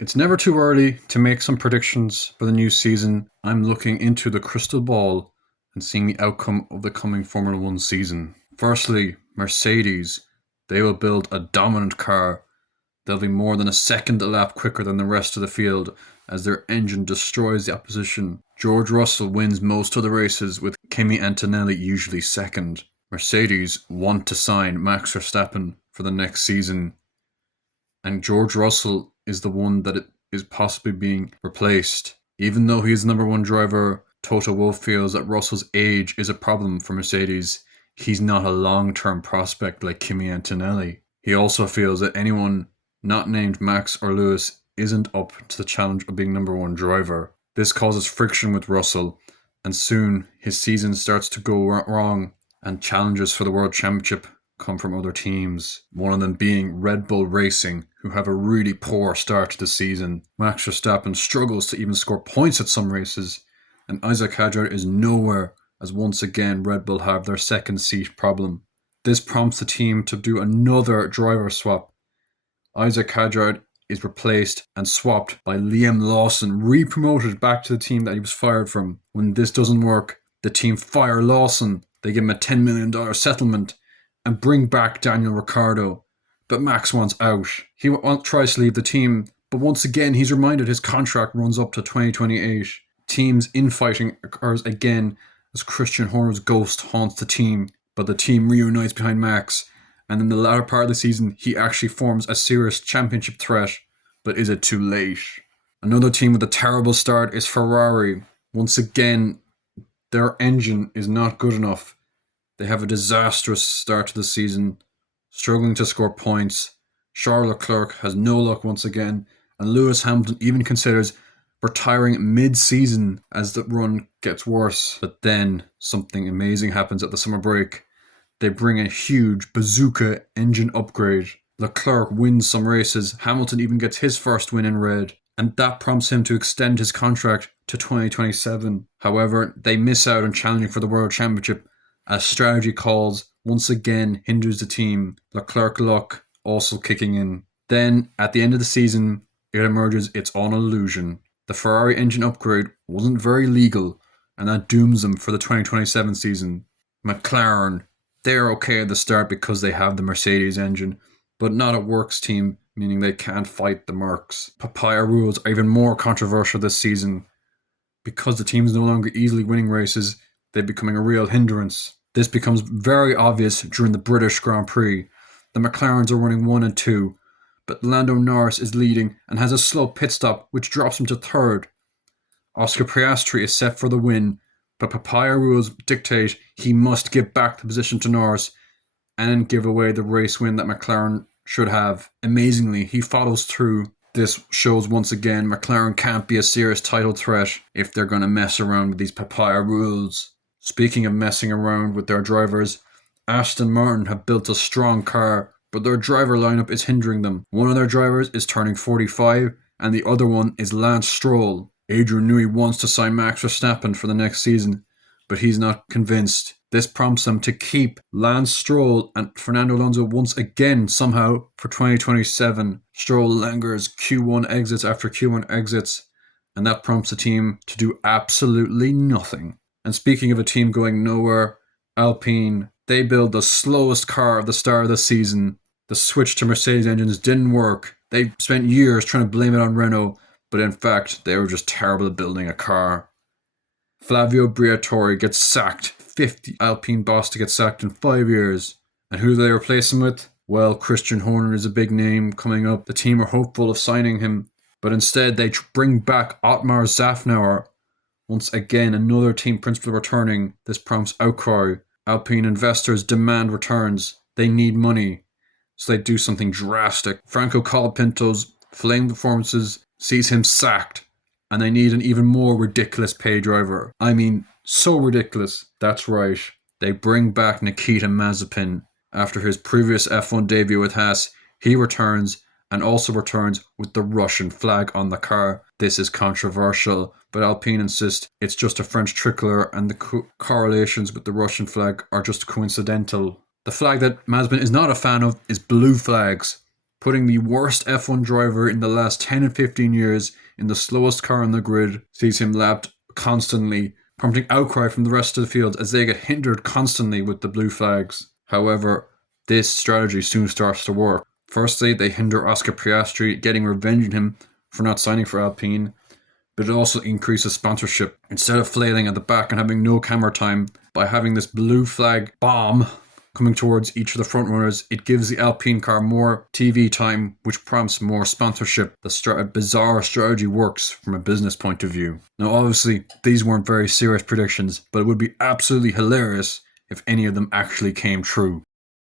It's never too early to make some predictions for the new season. I'm looking into the crystal ball and seeing the outcome of the coming Formula One season. Firstly, Mercedes. They will build a dominant car. They'll be more than a second a lap quicker than the rest of the field as their engine destroys the opposition. George Russell wins most of the races, with Kimi Antonelli usually second. Mercedes want to sign Max Verstappen for the next season, and George Russell is the one that is possibly being replaced. Even though he is the number one driver, Toto Wolff feels that Russell's age is a problem for Mercedes. He's not a long-term prospect like Kimi Antonelli. He also feels that anyone not named Max or Lewis isn't up to the challenge of being number one driver. This causes friction with Russell, and soon his season starts to go wrong, and challenges for the World Championship come from other teams, one of them being Red Bull Racing, who have a really poor start to the season. Max Verstappen struggles to even score points at some races, and Isaac Hadjar is nowhere, as once again Red Bull have their second seat problem. This prompts the team to do another driver swap. Isaac Hadjar is replaced and swapped by Liam Lawson, re-promoted back to the team that he was fired from. When this doesn't work, the team fire Lawson. They give him a $10 million settlement and bring back Daniel Ricciardo. But Max wants out. He tries to leave the team, but once again he's reminded his contract runs up to 2028. Teams infighting occurs again as Christian Horner's ghost haunts the team, but the team reunites behind Max, and in the latter part of the season he actually forms a serious championship threat. But is it too late? Another team with a terrible start is Ferrari. Once again, their engine is not good enough. They have a disastrous start to the season, struggling to score points. Charles Leclerc has no luck once again, and Lewis Hamilton even considers retiring mid-season as the run gets worse. But then something amazing happens at the summer break. They bring a huge bazooka engine upgrade. Leclerc wins some races. Hamilton even gets his first win in red, and that prompts him to extend his contract to 2027. However, they miss out on challenging for the World Championship as strategy calls once again hinders the team. Leclerc luck also kicking in. Then, at the end of the season, it emerges it's all an illusion. The Ferrari engine upgrade wasn't very legal, and that dooms them for the 2027 season. McLaren, they're okay at the start because they have the Mercedes engine, but not a works team, meaning they can't fight the Mercs. Papaya rules are even more controversial this season. Because the team is no longer easily winning races, they're becoming a real hindrance. This becomes very obvious during the British Grand Prix. The McLarens are running 1 and 2, but Lando Norris is leading and has a slow pit stop which drops him to third. Oscar Piastri is set for the win, but Papaya rules dictate he must give back the position to Norris and give away the race win that McLaren should have. Amazingly, he follows through. This shows once again McLaren can't be a serious title threat if they're going to mess around with these Papaya rules. Speaking of messing around with their drivers, Aston Martin have built a strong car, but their driver lineup is hindering them. One of their drivers is turning 45, and the other one is Lance Stroll. Adrian Newey wants to sign Max Verstappen for the next season, but he's not convinced. This prompts them to keep Lance Stroll and Fernando Alonso once again somehow for 2027. Stroll lingers Q1 exits after Q1 exits, and that prompts the team to do absolutely nothing. And speaking of a team going nowhere, Alpine, they build the slowest car at the start of the season. The switch to Mercedes engines didn't work. They spent years trying to blame it on Renault, but in fact, they were just terrible at building a car. Flavio Briatore gets sacked, 50th Alpine boss to get sacked in 5 years. And who do they replace him with? Well, Christian Horner is a big name coming up. The team are hopeful of signing him, but instead they bring back Otmar Zafnauer. Once again, another team principal returning. This prompts outcry. Alpine investors demand returns. They need money, so they do something drastic. Franco Colapinto's flaming performances sees him sacked, and they need an even more ridiculous pay driver. I mean, so ridiculous. That's right. They bring back Nikita Mazepin. After his previous F1 debut with Haas, he returns, and also returns with the Russian flag on the car. This is controversial, but Alpine insist it's just a French tricolour and the correlations with the Russian flag are just coincidental. The flag that Mazepin is not a fan of is blue flags. Putting the worst F1 driver in the last 10 and 15 years in the slowest car on the grid sees him lapped constantly, prompting outcry from the rest of the field as they get hindered constantly with the blue flags. However, this strategy soon starts to work. Firstly, they hinder Oscar Piastri, getting revenge on him for not signing for Alpine, but it also increases sponsorship. Instead of flailing at the back and having no camera time, by having this blue flag bomb coming towards each of the front runners, it gives the Alpine car more TV time, which prompts more sponsorship. The bizarre strategy works from a business point of view. Now, obviously, these weren't very serious predictions, but it would be absolutely hilarious if any of them actually came true.